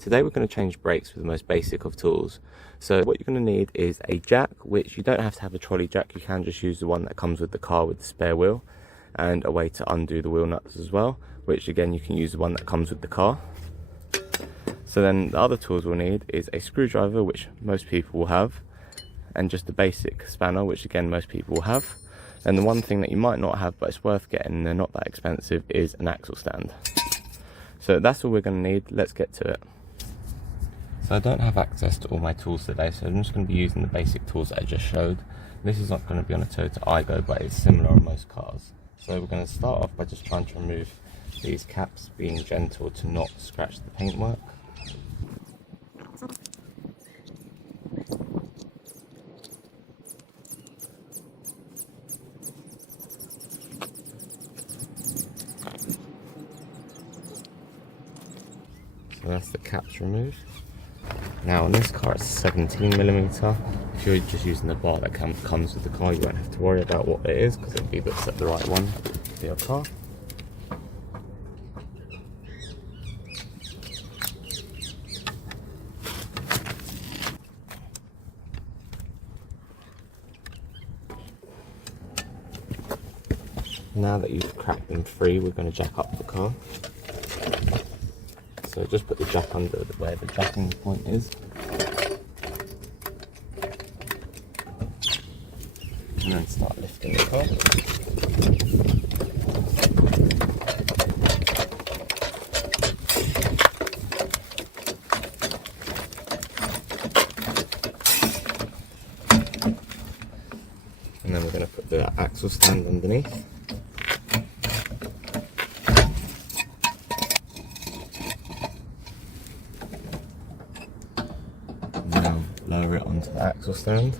Today we're going to change brakes with the most basic of tools. So what you're going to need is a jack, which you don't have to have a trolley jack, you can just use the one that comes with the car with the spare wheel, and a way to undo the wheel nuts as well, which again you can use the one that comes with the car. So then the other tools we'll need is a screwdriver, which most people will have, and just a basic spanner, which again most people will have. And the one thing that you might not have but it's worth getting and they're not that expensive is an axle stand. So that's all we're going to need. Let's get to it. So I don't have access to all my tools today, so I'm just going to be using the basic tools that I just showed. This is not going to be on a Toyota Aygo, but it's similar on most cars. So we're going to start off by just trying to remove these caps, being gentle to not scratch the paintwork. So that's the caps removed. Now on this car it's 17mm. If you're just using the bar that comes with the car, you won't have to worry about what it is because it'll be the right one for your car. Now that you've cracked them free, we're going to jack up the car. So just put the jack under where the jacking point is. And then start lifting the car. And then we're going to put the axle stand underneath. Now lower it onto the axle stand.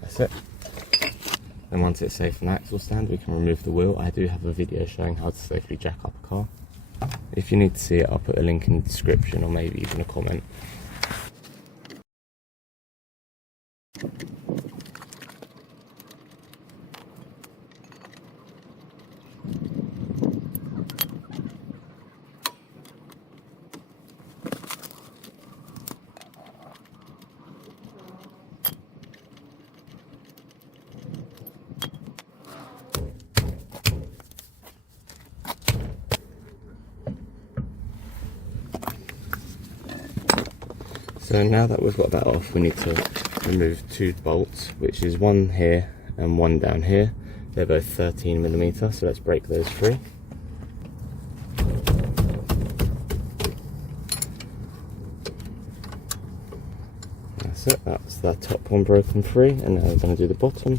That's it. And once it's safe on the axle stand, we can remove the wheel. I do have a video showing how to safely jack up a car. If you need to see it, I'll put a link in the description or maybe even a comment. So now that we've got that off, we need to remove two bolts, which is one here and one down here. They're both 13mm, so let's break those free. That's it, that's the top one broken free, and now we're going to do the bottom.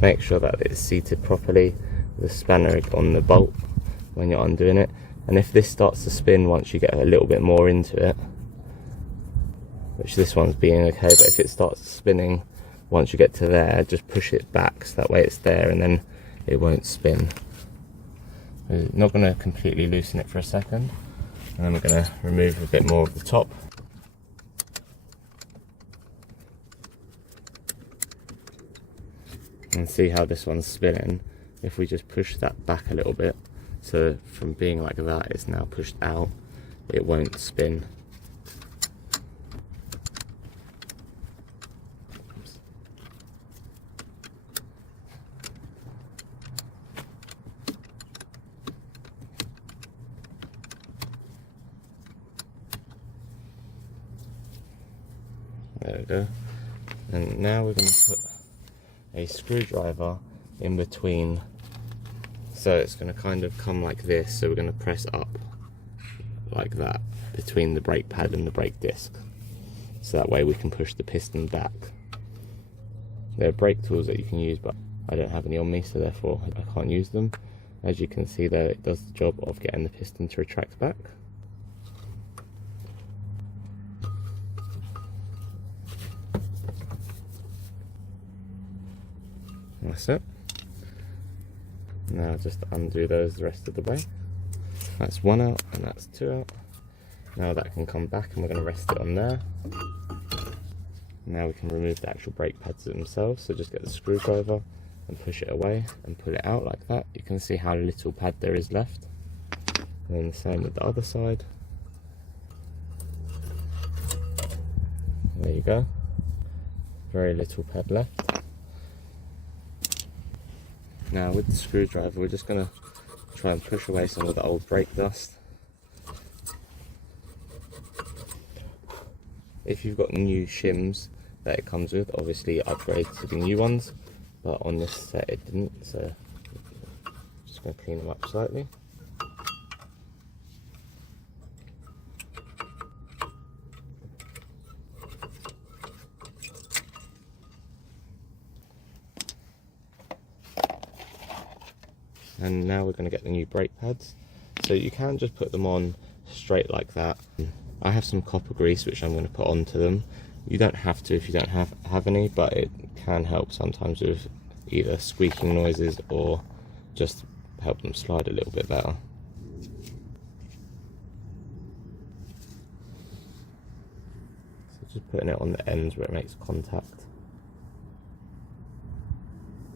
Make sure that it's seated properly, the spanner on the bolt when you're undoing it. And if this starts to spin once you get a little bit more into it, which this one's being okay, but if it starts spinning once you get to there, just push it back so that way it's there and then it won't spin. We're not going to completely loosen it for a second, and then we're going to remove a bit more of the top. And see how this one's spinning. If we just push that back a little bit, so from being like that it's now pushed out, it won't spin. Oops. There we go. And now we're going to put a screwdriver in between, so it's going to kind of come like this, so we're going to press up like that between the brake pad and the brake disc, so that way we can push the piston back. There are brake tools that you can use, but I don't have any on me, so therefore I can't use them. As you can see there, it does the job of getting the piston to retract back. That's it. Now just undo those the rest of the way. That's one out and that's two out. Now that can come back and we're going to rest it on there. Now we can remove the actual brake pads themselves, so just get the screwdriver and push it away and pull it out like that. You can see how little pad there is left. And then the same with the other side. There you go. Very little pad left. Now with the screwdriver we're just going to try and push away some of the old brake dust. If you've got new shims that it comes with, obviously upgrade to the new ones, but on this set it didn't, so just going to clean them up slightly. And now we're going to get the new brake pads. So you can just put them on straight like that. I have some copper grease which I'm going to put onto them. You don't have to if you don't have any, but it can help sometimes with either squeaking noises or just help them slide a little bit better. So just putting it on the ends where it makes contact.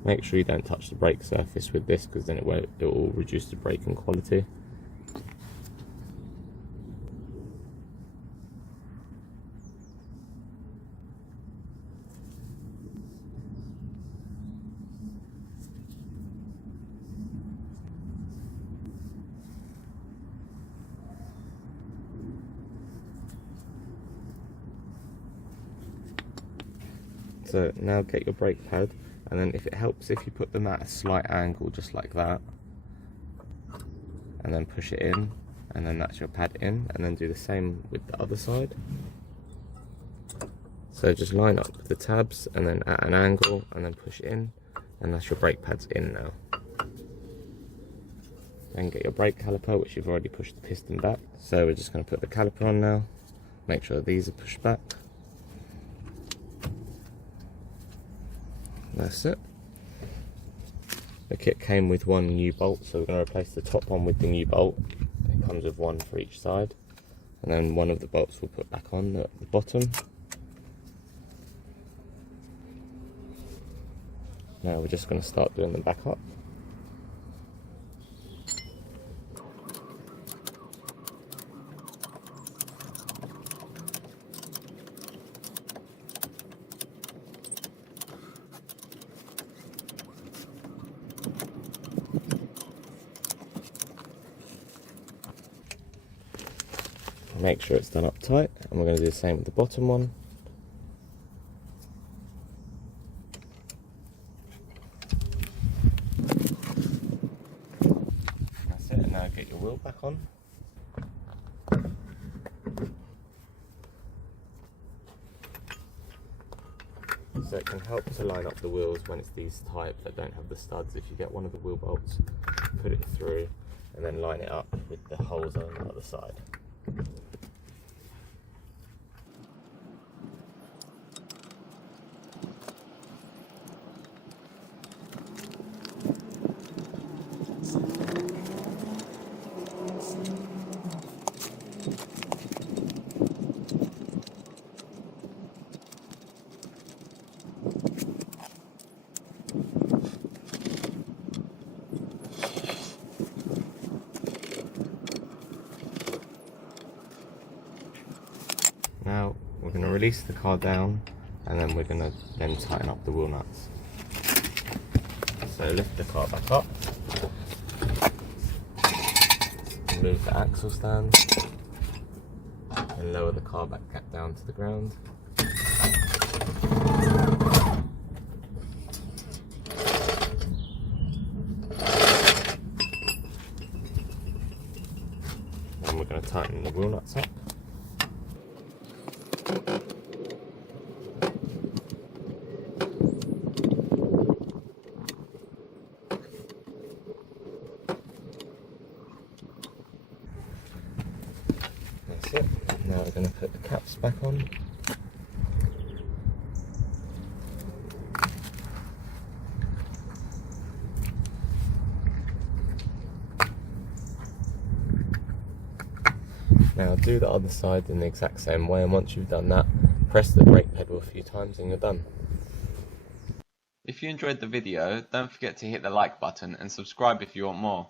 Make sure you don't touch the brake surface with this, because then it will reduce the braking quality. So now get your brake pad, and then if it helps if you put them at a slight angle just like that, and then push it in, and then that's your pad in, and then do the same with the other side. So just line up the tabs and then at an angle and then push it in, and that's your brake pads in now. Then get your brake caliper, which you've already pushed the piston back. So we're just going to put the caliper on now, make sure these are pushed back. That's it. The kit came with one new bolt, so we're going to replace the top one with the new bolt. It comes with one for each side, and then one of the bolts we'll put back on at the bottom. Now we're just going to start doing them back up. Make sure it's done up tight, and we're going to do the same with the bottom one. That's it, and now get your wheel back on. So it can help to line up the wheels when it's these type that don't have the studs. If you get one of the wheel bolts, put it through and then line it up with the holes on the other side. Now we're going to release the car down, and then we're going to then tighten up the wheel nuts. So lift the car back up, remove the axle stand, and lower the car back down to the ground. And we're going to tighten the wheel nuts up. That's it. Now we're going to put the caps back on. Now do the other side in the exact same way, and once you've done that, press the brake pedal a few times and you're done. If you enjoyed the video, don't forget to hit the like button and subscribe if you want more.